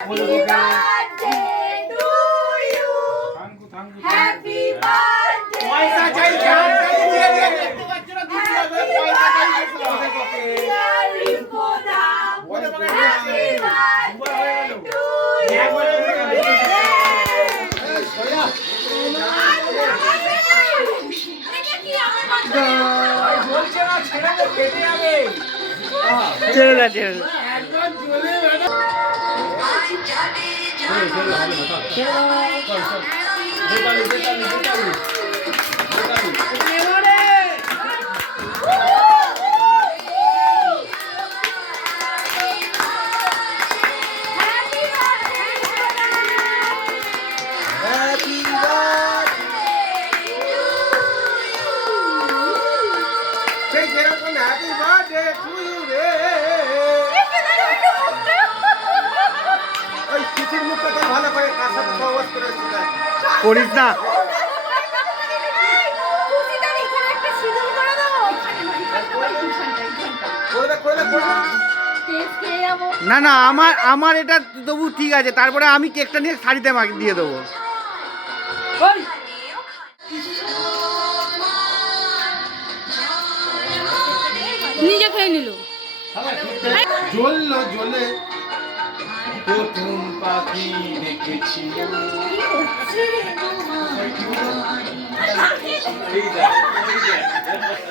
Happy birthday to you. Happy birthday. পয়সা চাই জান দিয়ে দিয়ে দেখতে পাচ্ছ না তুমি পয়সা চাই Happy birthday to বলছে না ছেড়ে দে কেটে যাবে ছেড়ে দে ছেড়ে দে একদম চলে ম্যাডাম করিস না না না আমার আমার এটা তবু ঠিক আছে তারপরে আমি কেকটা নিয়ে শাড়িতে দিয়ে দেবো নিজে খেয়ে নিল জ্বললো জ্বলে প্রথম পাখি দেখেছি ঠিক আছে